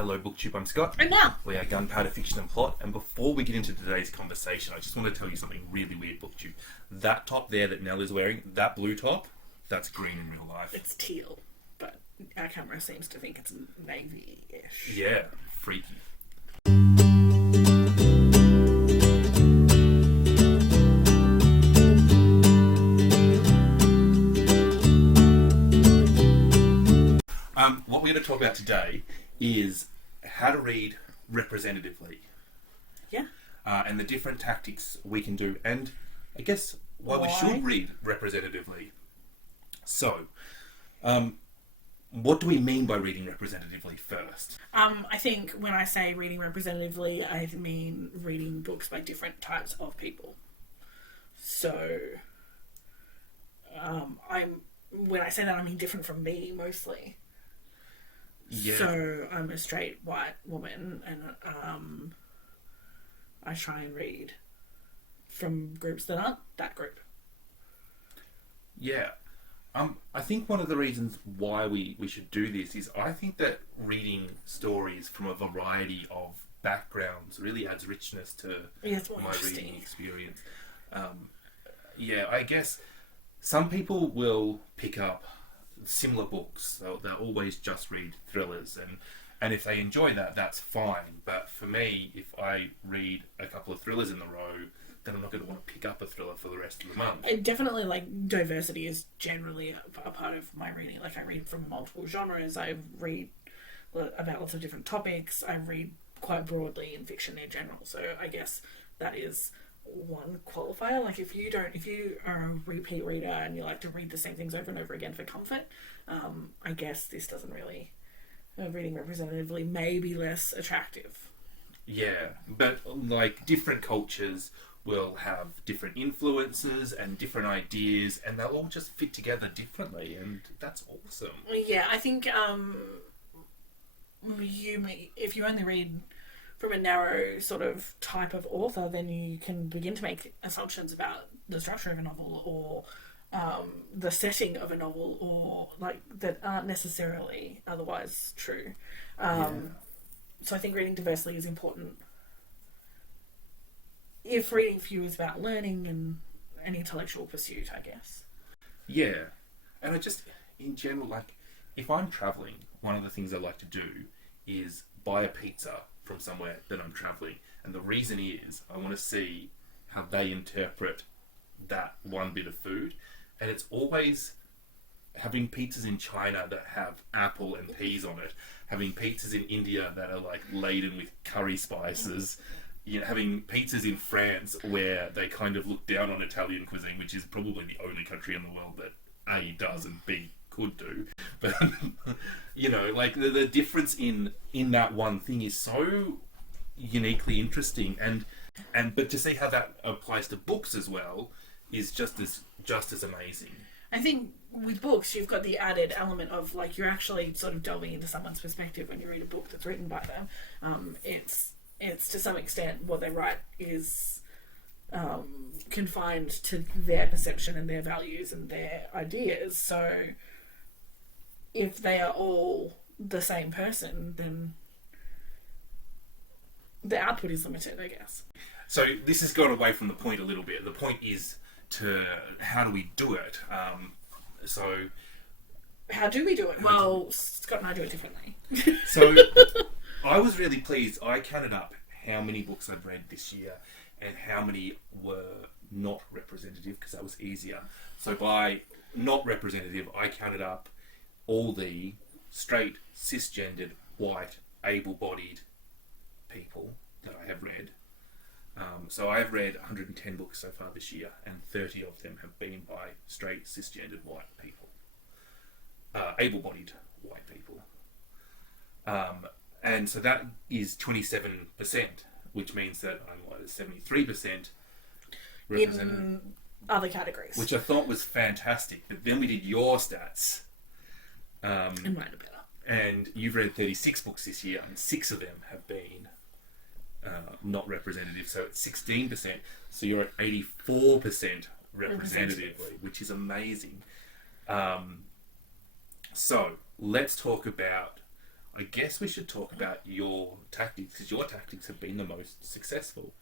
Hello Booktube, I'm Scott. And now, We are Gunpowder, Fiction and Plot, and before we get into today's conversation, I just want to tell you something really weird, Booktube. That top there that Nelle is wearing, that blue top, that's green in real life. it's teal, but our camera seems to think it's navy-ish. Yeah, freaky. What we're going to talk about today is how to read representatively. Yeah. And the different tactics we can do, and I guess why we should read representatively. So, what do we mean by reading representatively first? I think when I say reading representatively, I mean reading books by different types of people. So, when I say that, I mean different from me, mostly. Yeah. So I'm a straight white woman, and I try and read from groups that aren't that group. Yeah. I think one of the reasons why we should do this is I think that reading stories from a variety of backgrounds really adds richness to my reading experience. I guess some people will pick up similar books. They'll always just read thrillers, and if they enjoy that, that's fine. But for me, if I read a couple of thrillers in a row, then I'm not going to want to pick up a thriller for the rest of the month. And definitely, diversity is generally a part of my reading. I read from multiple genres. I read about lots of different topics. I read quite broadly in fiction in general. So I guess that is one qualifier. If you are a repeat reader and you like to read the same things over and over again for comfort, I guess this doesn't really, reading representatively may be less attractive. Yeah, but different cultures will have different influences and different ideas, and they'll all just fit together differently, and that's awesome. Yeah, I think if you only read from a narrow sort of type of author, then you can begin to make assumptions about the structure of a novel or the setting of a novel, or that aren't necessarily otherwise true. So I think reading diversely is important. If reading for you is about learning and an intellectual pursuit, I guess. Yeah, and I just, in general, if I'm travelling, one of the things I like to do is buy a pizza from somewhere that I'm travelling, and the reason is I want to see how they interpret that one bit of food, and it's always having pizzas in China that have apple and peas on it, having pizzas in India that are laden with curry spices, having pizzas in France where they kind of look down on Italian cuisine, which is probably the only country in the world that A, does and B, could do. But the difference in that one thing is so uniquely interesting, but to see how that applies to books as well is just as amazing. I think with books you've got the added element of you're actually sort of delving into someone's perspective when you read a book that's written by them. It's to some extent what they write is confined to their perception and their values and their ideas. So if they are all the same person, then the output is limited, I guess. So this has gone away from the point a little bit. The point is to how do we do it? So how do we do it? Well, Scott and I do it differently. So I was really pleased. I counted up how many books I'd read this year and how many were not representative, because that was easier. So by not representative, I counted up all the straight, cisgendered, white, able-bodied people that I have read. So I have read 110 books so far this year, and 30 of them have been by straight, cisgendered, white people. Able-bodied white people. And so that is 27%, which means that I'm 73% represented. In other categories. Which I thought was fantastic. But then we did your stats. And mine are better. And you've read 36 books this year, and 6 of them have been not representative. So it's 16%. So you're at 84% representatively, which is amazing. So let's talk about, I guess we should talk about your tactics, because your tactics have been the most successful.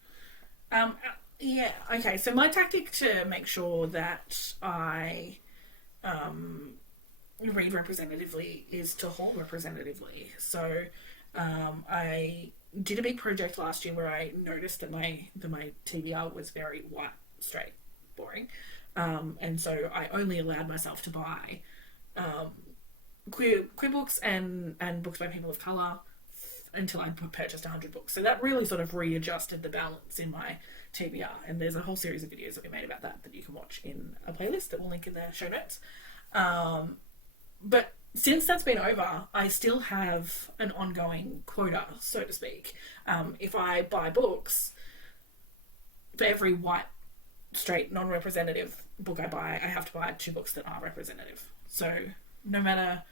Yeah, okay. So my tactic to make sure that I read representatively is to haul representatively. So I did a big project last year where I noticed that my TBR was very white, straight, boring. And so I only allowed myself to buy queer books and books by people of colour until I purchased 100 books. So that really sort of readjusted the balance in my TBR. And there's a whole series of videos that we made about that you can watch in a playlist that we'll link in the show notes. But since that's been over, I still have an ongoing quota, so to speak. If I buy books, for every white, straight, non-representative book I buy, I have to buy 2 books that are representative. So no matter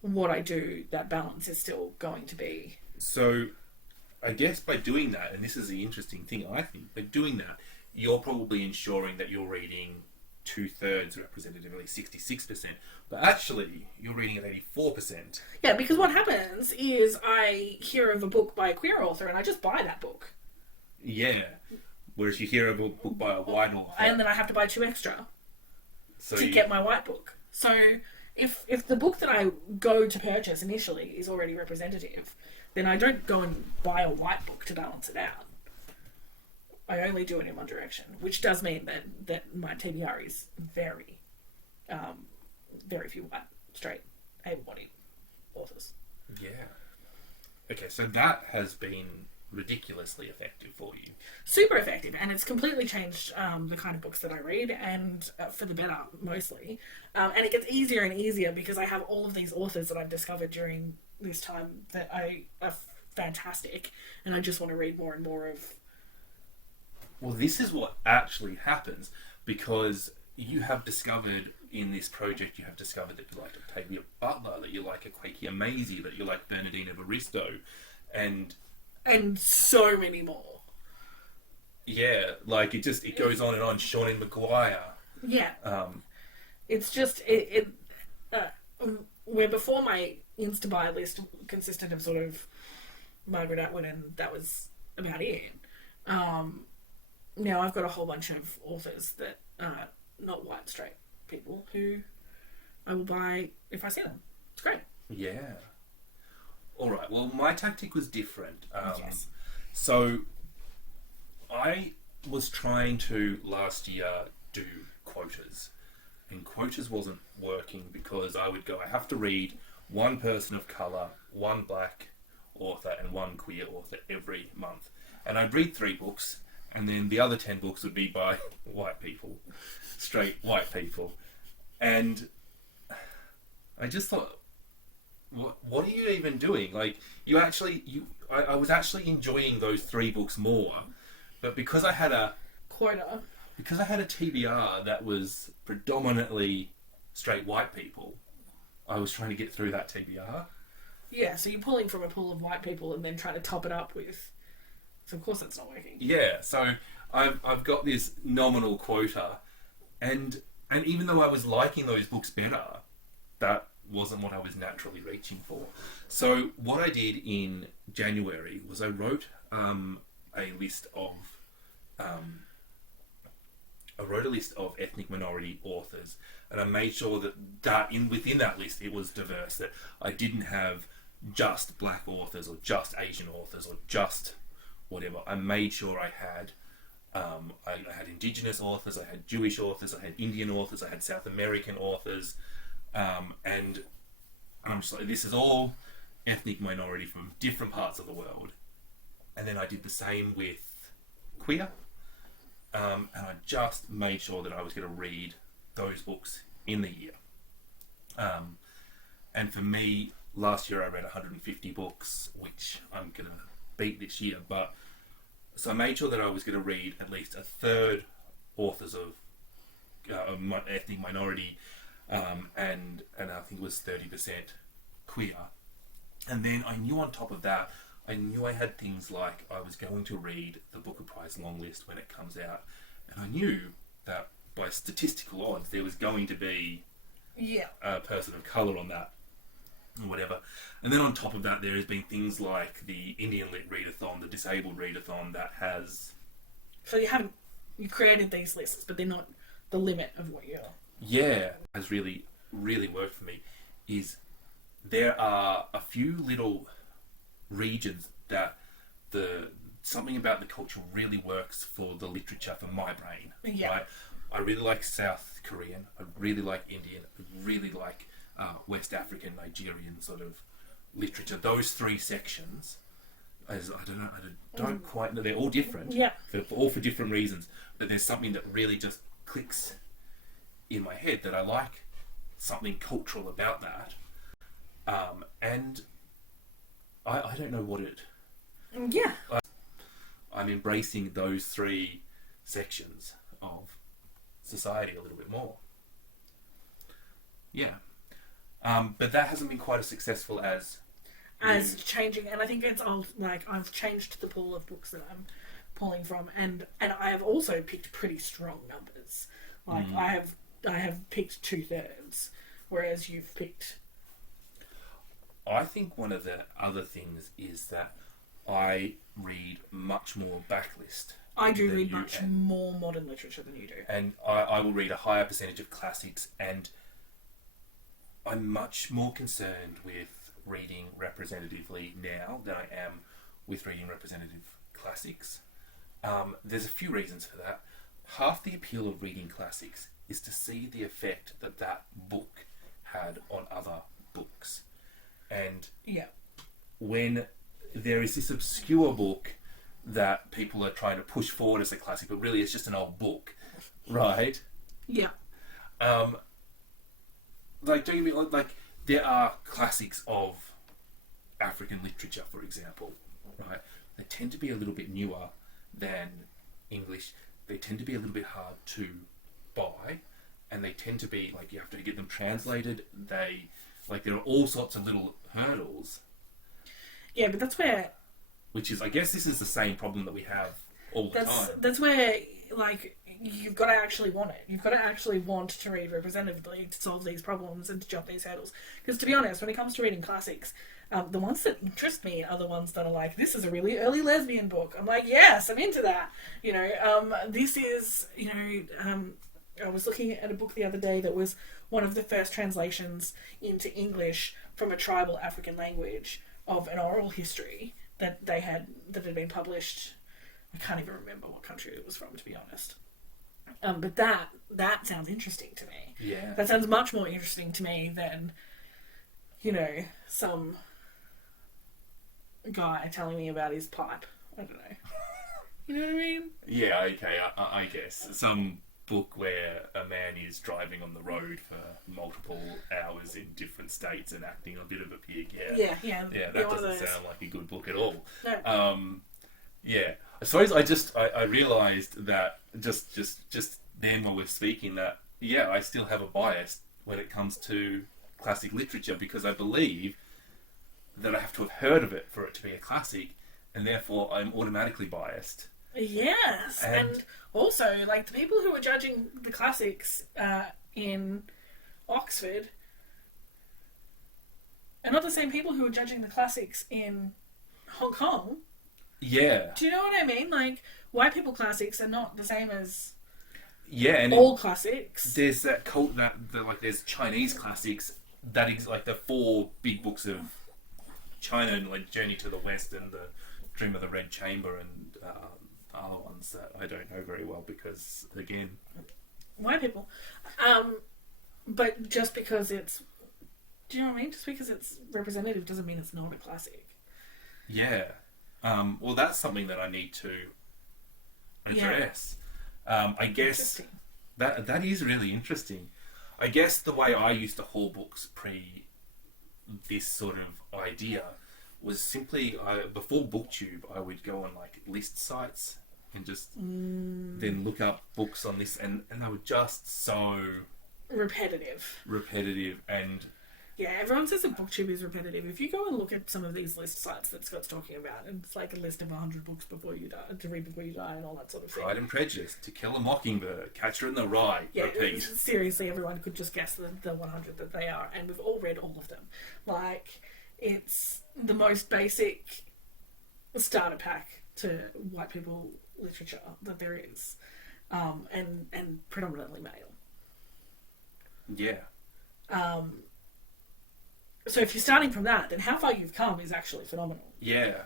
what I do, that balance is still going to be. So I guess by doing that, and this is the interesting thing, I think, by doing that, you're probably ensuring that you're reading 2/3 representatively, 66%, but actually you're reading at 84%. Yeah, because what happens is I hear of a book by a queer author and I just buy that book. Yeah. Whereas you hear of a book by a white author, and then I have to buy 2 extra to get my white book. So if the book that I go to purchase initially is already representative, then I don't go and buy a white book to balance it out. I only do it in one direction, which does mean that my TBR is very, very few white, straight, able-bodied authors. Yeah. Okay, so that has been ridiculously effective for you. Super effective, and it's completely changed the kind of books that I read, and for the better, mostly. And it gets easier and easier because I have all of these authors that I've discovered during this time that are fantastic, and I just want to read more and more of. Well, this is what actually happens, because you have discovered in this project, you have discovered that you like Octavia Butler, that you like Akwakia Maisie, that you like Bernardine Evaristo, and so many more. Yeah, like it goes on and on. Seanan Maguire. Yeah. It's just where before my Insta-buy list consisted of sort of Margaret Atwood, and that was about it. Now I've got a whole bunch of authors that are not white, straight people who I will buy if I see them. It's great. Yeah. All right. Well, my tactic was different. Yes. So I was trying to last year do quotas, and quotas wasn't working because I would go, I have to read one person of colour, one black author, and one queer author every month. And I'd read 3 books, and then the other 10 books would be by white people, straight white people. And I just thought, what are you even doing? Like, I was actually enjoying those 3 books more, but because I had a quota, because I had a TBR that was predominantly straight white people, I was trying to get through that TBR. Yeah, so you're pulling from a pool of white people and then trying to top it up with. So of course that's not working. Yeah, so I've got this nominal quota, and even though I was liking those books better, that wasn't what I was naturally reaching for. So what I did in January was I wrote a list of ethnic minority authors, and I made sure that within that list it was diverse, that I didn't have just black authors or just Asian authors or just whatever. I made sure I had Indigenous authors, I had Jewish authors, I had Indian authors, I had South American authors, and I'm just like, this is all ethnic minority from different parts of the world. And then I did the same with queer, and I just made sure that I was going to read those books in the year. And for me, last year I read 150 books, which I'm going to beat this year. But so I made sure that I was going to read at least a third authors of ethnic minority, and I think it was 30% queer. And then I knew on top of that, I knew I had things like I was going to read the Booker Prize long list when it comes out, and I knew that by statistical odds there was going to be a person of colour on that or whatever. And then on top of that, there has been things like the Indian Lit Readathon, the Disabled Readathon, that has... So you created these lists, but they're not the limit of what you're... Yeah, has really, really worked for me, is there are a few little regions that something about the culture really works for the literature for my brain. Yeah. Right? I really like South Korean, I really like Indian, I really like West African, Nigerian sort of literature. Those three sections, I don't quite know, they're all different, Yeah. all for different reasons, but there's something that really just clicks in my head that I like, something cultural about that, and I don't know what it... Yeah. I'm embracing those three sections of society a little bit more. Yeah. But that hasn't been quite as successful as changing, and I think it's like I've changed the pool of books that I'm pulling from, and I have also picked pretty strong numbers. Like I have picked 2/3, whereas you've picked... I think one of the other things is that I read much more backlist. I do read much more modern literature than you do. And I will read a higher percentage of classics, and I'm much more concerned with reading representatively now than I am with reading representative classics. There's a few reasons for that. Half the appeal of reading classics is to see the effect that book had on other books. And when there is this obscure book that people are trying to push forward as a classic, but really it's just an old book, right? Yeah. Like, don't get me wrong, like, there are classics of African literature, for example, right? They tend to be a little bit newer than English. They tend to be a little bit hard to buy, and they tend to be, like, you have to get them translated. There are all sorts of little hurdles. Yeah, but that's where... Which is, I guess this is the same problem that we have all the time. That's where, like, you've got to actually want it. You've got to actually want to read representatively to solve these problems and to jump these hurdles. Because, to be honest, when it comes to reading classics, the ones that interest me are the ones that are like, this is a really early lesbian book. I'm like, yes, I'm into that. You know, this is, you know... I was looking at a book the other day that was one of the first translations into English from a tribal African language of an oral history that had been published. I can't even remember what country it was from, to be honest. But that sounds interesting to me. Yeah. That sounds much more interesting to me than, you know, some guy telling me about his pipe. I don't know. You know what I mean? Yeah, okay, I guess. Some book where a man is driving on the road for multiple hours in different states and acting a bit of a pig. Yeah, that doesn't sound like a good book at all. No. Yeah, I suppose I realised that just then while we're speaking that I still have a bias when it comes to classic literature, because I believe that I have to have heard of it for it to be a classic, and therefore I'm automatically biased. Yes, and also, like, the people who are judging the classics in Oxford are not the same people who are judging the classics in Hong Kong. Yeah. Do you know what I mean? Like, white people classics are not the same as and all classics. There's that cult like there's Chinese classics that is like the 4 big books of China, like Journey to the West and the Dream of the Red Chamber and other ones that I don't know very well because, again... White people. But just because it's... Do you know what I mean? Just because it's representative doesn't mean it's not a classic. Yeah. Well, that's something that I need to address. I guess that is really interesting. I guess the way I used to haul books pre this sort of idea was simply, before BookTube, I would go on like list sites and just then look up books on this, and they were just so repetitive, and Yeah, everyone says that booktube is repetitive. If you go and look at some of these list sites that Scott's talking about, and it's like a list of 100 books before you die, to read before you die, and all that sort of thing. Pride and Prejudice, To Kill a Mockingbird, Catcher in the Rye, Yeah, repeat. seriously, everyone could just guess the 100 that they are, and we've all read all of them. Like, it's the most basic starter pack to white people literature that there is, and predominantly male. Yeah. So if you're starting from that, then how far you've come is actually phenomenal. Yeah.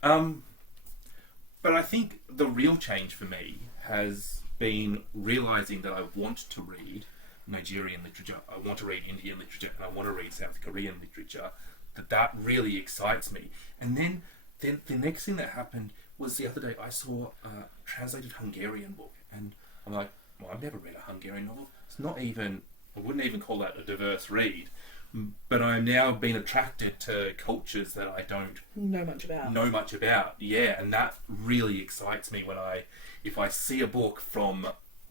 But I think the real change for me has been realising that I want to read Nigerian literature, I want to read Indian literature, and I want to read South Korean literature. That really excites me. And then the next thing that happened was the other day I saw a translated Hungarian book, and I'm like, well, I've never read a Hungarian novel. It's not even, I wouldn't even call that a diverse read. But I'm now being attracted to cultures that I don't know much about. Yeah, and that really excites me if I see a book from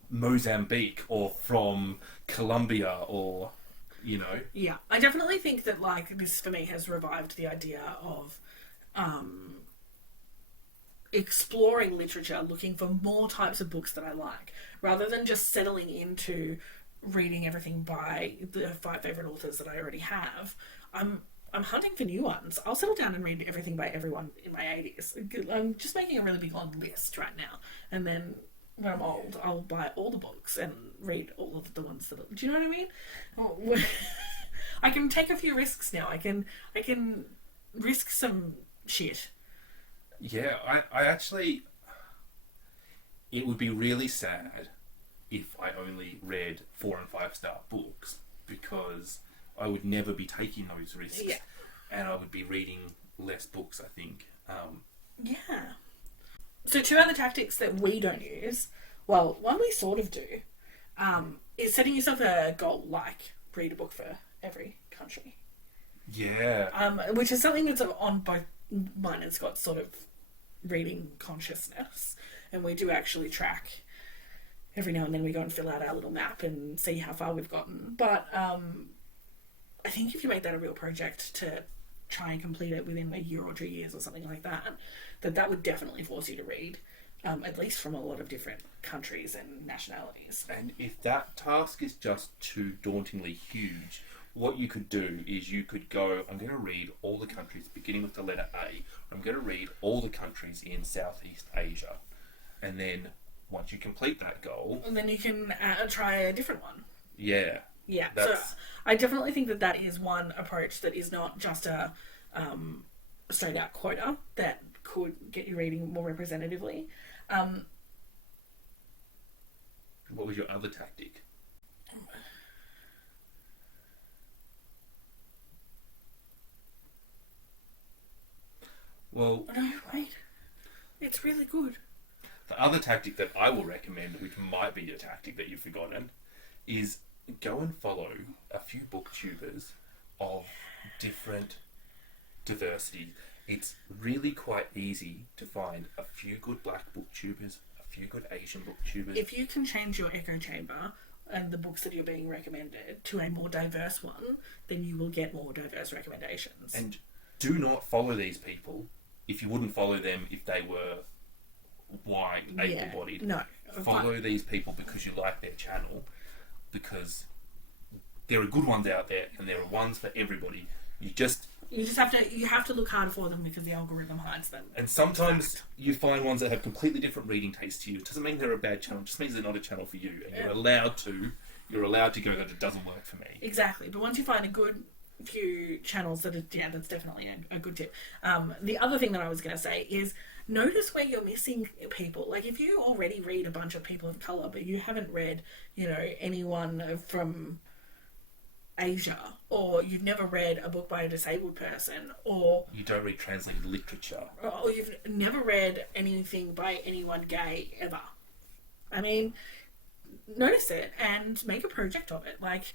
Mozambique or from Colombia or, you know. Yeah, I definitely think that, like, this for me has revived the idea of exploring literature, looking for more types of books that I like, rather than just settling into reading everything by the 5 favourite authors that I already have. I'm hunting for new ones. I'll settle down and read everything by everyone in my 80s. I'm just making a really big long list right now, and then when I'm old, I'll buy all the books and read all of the ones that. Do you know what I mean? I can take a few risks now. I can risk some shit. Yeah, I actually. It would be really sad if I only read 4 and 5 star books, because I would never be taking those risks. Yeah. And I would be reading less books, I think. Yeah. So 2 other tactics that we don't use, well, one we sort of do, is setting yourself a goal, like read a book for every country. Yeah. Which is something that's on both mine and Scott's sort of reading consciousness. And we do actually track. Every now and then we go and fill out our little map and see how far we've gotten. But I think if you make that a real project to try and complete it within a year or 2 years or something like that, that would definitely force you to read, at least from a lot of different countries and nationalities. And if that task is just too dauntingly huge, what you could do is you could go, I'm going to read all the countries beginning with the letter A. I'm going to read all the countries in Southeast Asia. And then once you complete that goal, and then you can try a different one. Yeah. Yeah. So I definitely think that is one approach that is not just a straight out quota that could get you reading more representatively. What was your other tactic? Well, no, wait. It's really good. The other tactic that I will recommend, which might be a tactic that you've forgotten, is go and follow a few booktubers of different diversity. It's really quite easy to find a few good black booktubers, a few good Asian booktubers. If you can change your echo chamber and the books that you're being recommended to a more diverse one, then you will get more diverse recommendations. And do not follow these people if you wouldn't follow them if they were white, able-bodied. No. Follow these people because you like their channel, because there are good ones out there and there are ones for everybody. You have to look harder for them because the algorithm hides them. And sometimes you find ones that have completely different reading tastes to you. It doesn't mean they're a bad channel, it just means they're not a channel for you, and you're allowed to go that it doesn't work for me. Exactly. But once you find a good few channels that's definitely a good tip. The other thing that I was going to say is notice where you're missing people. Like, if you already read a bunch of people of colour, but you haven't read, anyone from Asia, or you've never read a book by a disabled person, or you don't read translated literature, or you've never read anything by anyone gay ever. I mean, notice it and make a project of it. Like,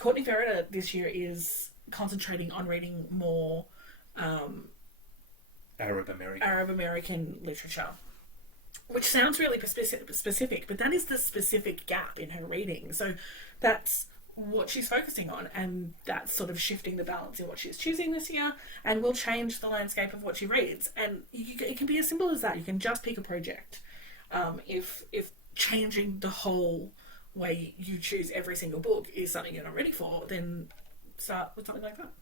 Courtney Ferreter this year is concentrating on reading more Arab American literature, which sounds really specific, but that is the specific gap in her reading. So that's what she's focusing on, and that's sort of shifting the balance in what she's choosing this year, and will change the landscape of what she reads. And it can be as simple as that. You can just pick a project. If changing the whole way you choose every single book is something you're not ready for, then start with something like that.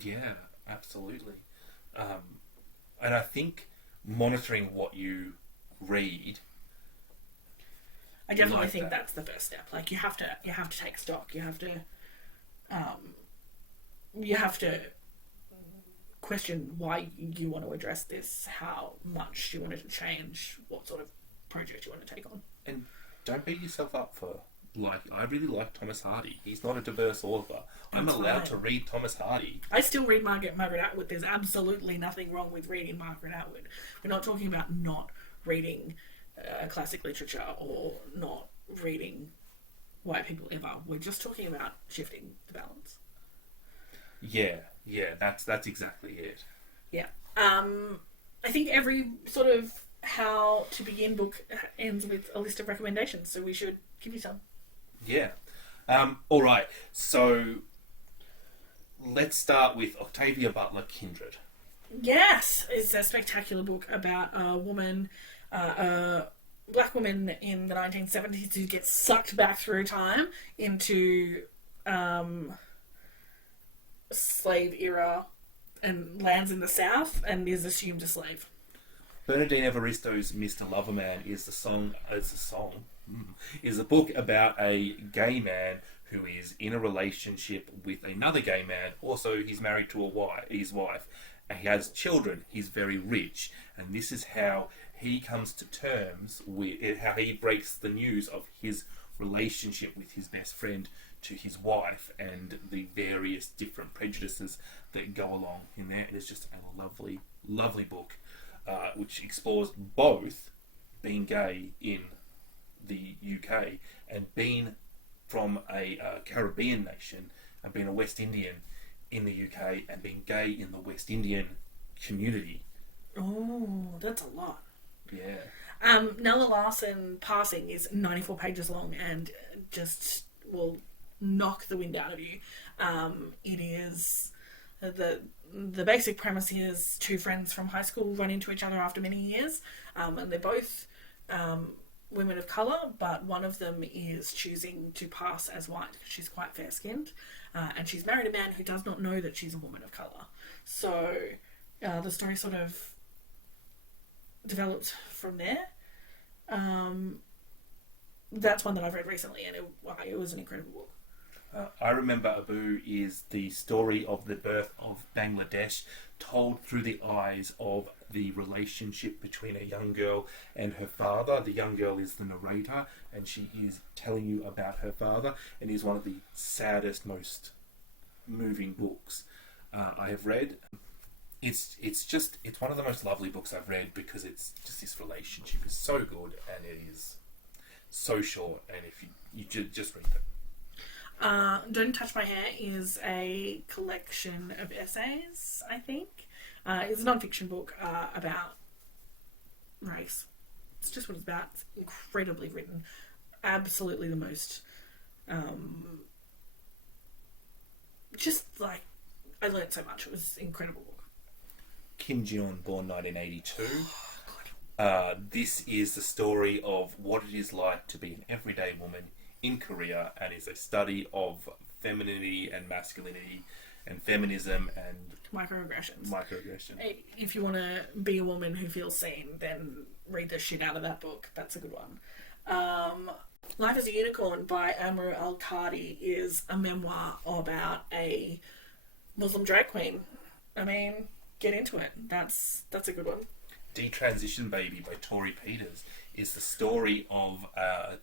Yeah, absolutely. And I think monitoring what you read, I definitely think that's the first step. Like, you have to take stock. You have to question why you want to address this, how much you want it to change, what sort of project you want to take on. And don't beat yourself up for, like, I really like Thomas Hardy. He's not a diverse author. I'm allowed to read Thomas Hardy. I still read Margaret Atwood. There's absolutely nothing wrong with reading Margaret Atwood. We're not talking about not reading classic literature or not reading white people ever. We're just talking about shifting the balance. Yeah, that's exactly it. Yeah. I think every sort of how to begin book ends with a list of recommendations, so we should give you some. Yeah. All right, so let's start with Octavia Butler, Kindred. Yes, it's a spectacular book about a woman, a black woman in the 1970s who gets sucked back through time into slave era and lands in the South and is assumed a slave. Bernardine Evaristo's Mr. Loverman is a book about a gay man who is in a relationship with another gay man. Also, he's married to his wife, and he has children. He's very rich, and this is how he comes to terms with it, how he breaks the news of his relationship with his best friend to his wife, and the various different prejudices that go along in there. And it's just a lovely, lovely book, which explores both being gay in the UK and being from a Caribbean nation and being a West Indian in the UK and being gay in the West Indian community. Oh, that's a lot. Yeah. Nelle Larson Passing is 94 pages long and just will knock the wind out of you. It is the basic premise is two friends from high school run into each other after many years, and they're both women of colour, but one of them is choosing to pass as white because she's quite fair-skinned, and she's married a man who does not know that she's a woman of colour. So the story sort of developed from there. That's one that I've read recently, and it was an incredible book. I Remember Abu is the story of the birth of Bangladesh, told through the eyes of the relationship between a young girl and her father. The young girl is the narrator, and she is telling you about her father, and is one of the saddest, most moving books I have read. It's one of the most lovely books I've read, because it's just, this relationship is so good, and it is so short, and if you just read it. Don't Touch My Hair is a collection of essays, I think. It's a non-fiction book about race. It's just what it's about. It's incredibly written. Absolutely the most... just, like... I learned so much. It was an incredible book. Kim Ji-yeon, born 1982. This is the story of what it is like to be an everyday woman in Korea, and is a study of femininity and masculinity and feminism and microaggressions. If you want to be a woman who feels seen, then read the shit out of that book. That's a good one. Life as a Unicorn by Amru Al-Qadi is a memoir about a Muslim drag queen. I mean, get into it. That's a good one. Detransition Baby by Tori Peters is the story of a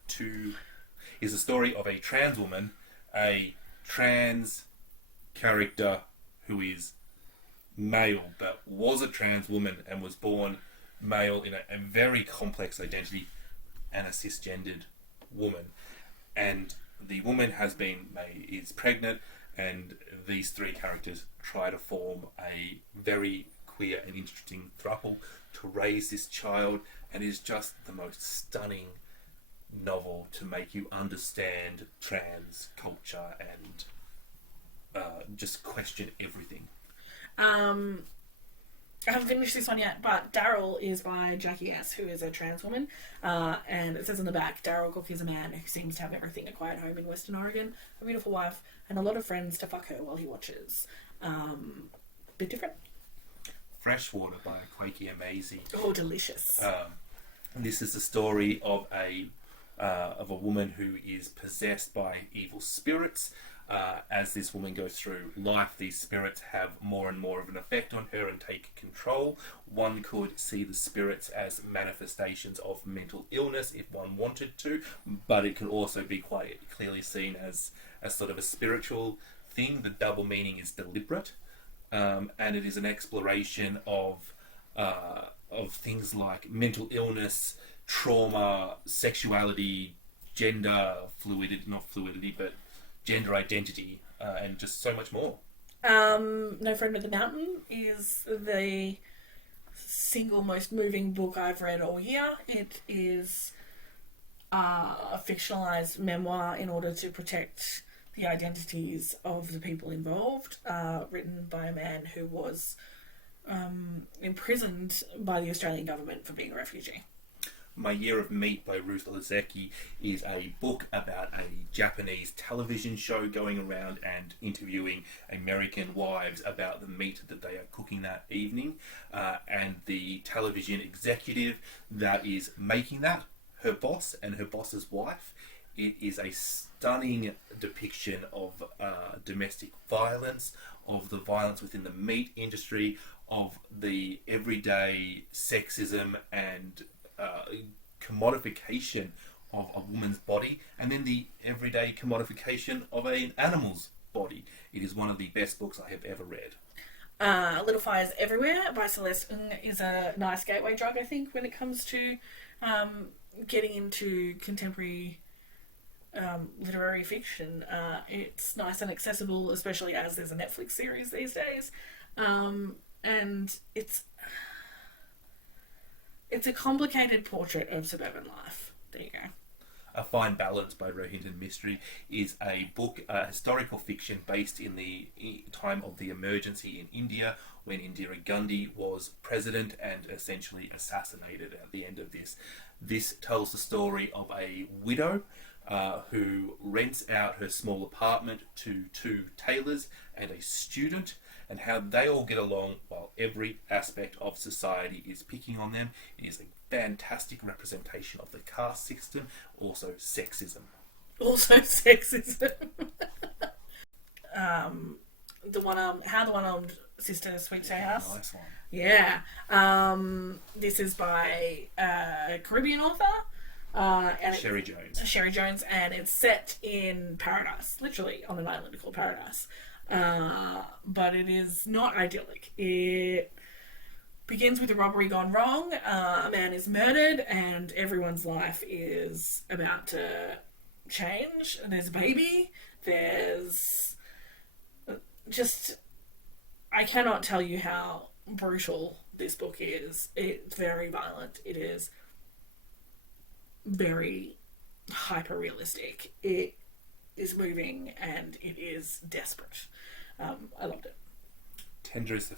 trans woman, a trans character who is male but was a trans woman and was born male in a very complex identity, and a cisgendered woman. And the woman is pregnant, and these three characters try to form a very queer and interesting throuple to raise this child, and is just the most stunning, novel to make you understand trans culture and just question everything. I haven't finished this one yet, but Daryl is by Jackie S., who is a trans woman. And it says in the back, Daryl Cook is a man who seems to have everything: a quiet home in Western Oregon, a beautiful wife, and a lot of friends to fuck her while he watches. Bit different. Freshwater by Quakey Amazie. Oh, delicious. This is the story of a woman who is possessed by evil spirits. As this woman goes through life, these spirits have more and more of an effect on her and take control. One could see the spirits as manifestations of mental illness if one wanted to, but it can also be quite clearly seen as sort of a spiritual thing. The double meaning is deliberate, and it is an exploration of things like mental illness, trauma, sexuality, gender fluidity, not fluidity, but gender identity, and just so much more. No Friend with the Mountain is the single most moving book I've read all year. It is a fictionalized memoir in order to protect the identities of the people involved, written by a man who was imprisoned by the Australian government for being a refugee. My Year of Meat by Ruth Ozeki is a book about a Japanese television show going around and interviewing American wives about the meat that they are cooking that evening, and the television executive that is making that, her boss and her boss's wife. It is a stunning depiction of domestic violence, of the violence within the meat industry, of the everyday sexism and commodification of a woman's body, and then the everyday commodification of an animal's body. It is one of the best books I have ever read. Little Fires Everywhere by Celeste Ng is a nice gateway drug, I think, when it comes to getting into contemporary literary fiction. It's nice and accessible, especially as there's a Netflix series these days. And it's a complicated portrait of suburban life. There you go. A Fine Balance by Rohinton Mistry is a book, historical fiction based in the time of the emergency in India, when Indira Gandhi was president and essentially assassinated at the end of this. This tells the story of a widow who rents out her small apartment to two tailors and a student, and how they all get along while every aspect of society is picking on them. It is a fantastic representation of the caste system, also sexism. Also sexism. How the One-Armed Sister Sweeps Our House. Nice one. Yeah. This is by a Caribbean author. Sherry Jones. Sherry Jones, and it's set in paradise, literally on an island called Paradise. But it is not idyllic. It begins with a robbery gone wrong. A man is murdered, and everyone's life is about to change. There's a baby. There's just... I cannot tell you how brutal this book is. It's very violent. It is very hyper-realistic. It is moving, and it is desperate. I loved it. Tender is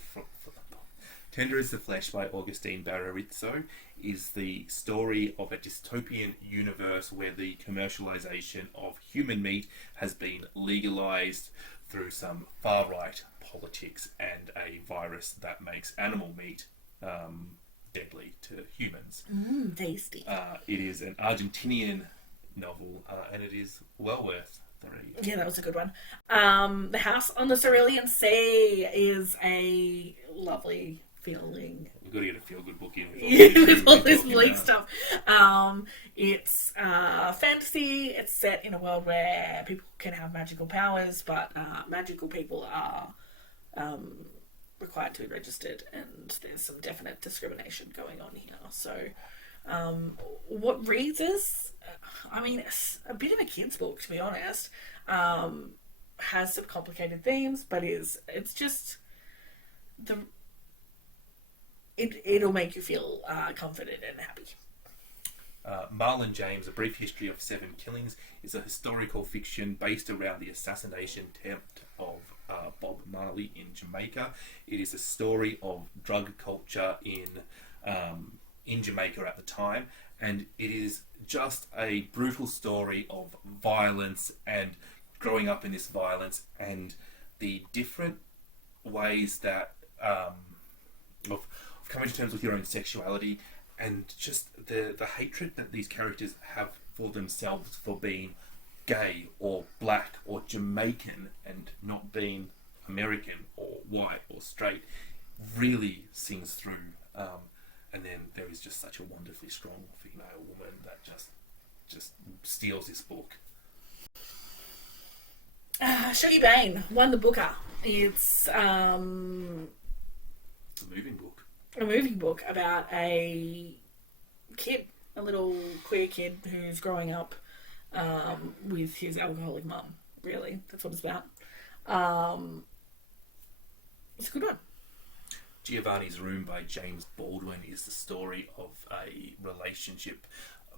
the Flesh by Augustine Barrarizzo is the story of a dystopian universe where the commercialization of human meat has been legalized through some far-right politics and a virus that makes animal meat deadly to humans. Tasty. It is an Argentinian novel, and it is well worth the read. Yeah, that was a good one. The House on the Cerulean Sea is a lovely feeling. We've got to get a feel-good book in with all this bleak stuff. It's fantasy. It's set in a world where people can have magical powers, but magical people are required to be registered, and there's some definite discrimination going on here. So what reads is, I mean, it's a bit of a kid's book, to be honest. Has some complicated themes, but it's just it'll make you feel comforted and happy. Marlon James, A Brief History of Seven Killings, is a historical fiction based around the assassination attempt of Bob Marley in Jamaica. It is a story of drug culture in Jamaica at the time, and it is just a brutal story of violence and growing up in this violence and the different ways that of coming to terms with your own sexuality and just the hatred that these characters have for themselves for being gay or black or Jamaican and not being American or white or straight really sings through. And then there is just such a wonderfully strong female woman that just steals this book. Shelley Bain won the Booker. It's A moving book. a moving book about a kid, a little queer kid who's growing up with his alcoholic mum. Really, that's what it's about. It's a good one. Giovanni's Room by James Baldwin is the story of a relationship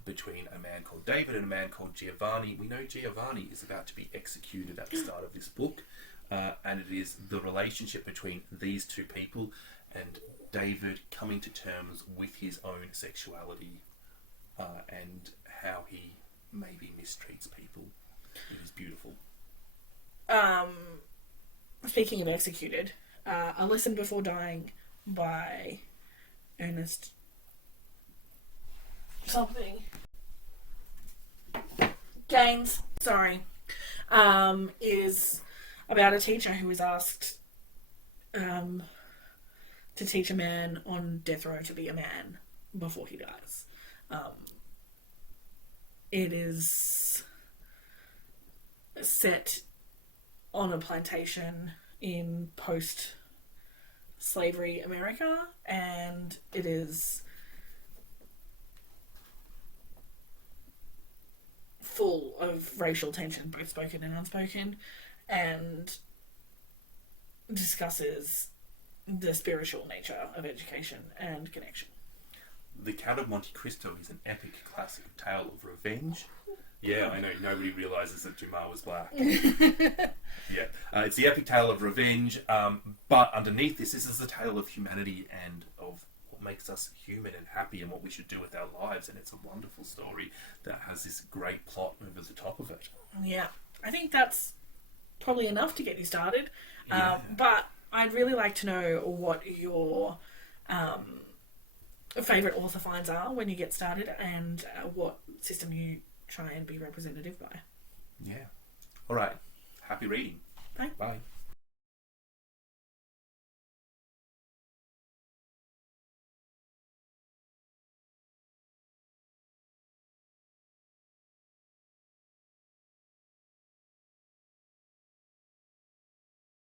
between a man called David and a man called Giovanni. We know Giovanni is about to be executed at the start of this book, and it is the relationship between these two people and David coming to terms with his own sexuality and how he maybe mistreats people. It is beautiful. Speaking of executed, A Lesson Before Dying by Ernest something Gaines, is about a teacher who was asked to teach a man on death row to be a man before he dies. It is set on a plantation in post-slavery America, and it is full of racial tension, both spoken and unspoken, and discusses the spiritual nature of education and connection. The Count of Monte Cristo is an epic classic tale of revenge. Yeah, I know, nobody realises that Dumas was black. Yeah, it's the epic tale of revenge, but underneath this is the tale of humanity and of what makes us human and happy and what we should do with our lives, and it's a wonderful story that has this great plot over the top of it. Yeah, I think that's probably enough to get you started, Yeah. but I'd really like to know what your favourite author finds are when you get started, and what system you try and be representative by. Yeah. All right. Happy reading. Bye. Bye.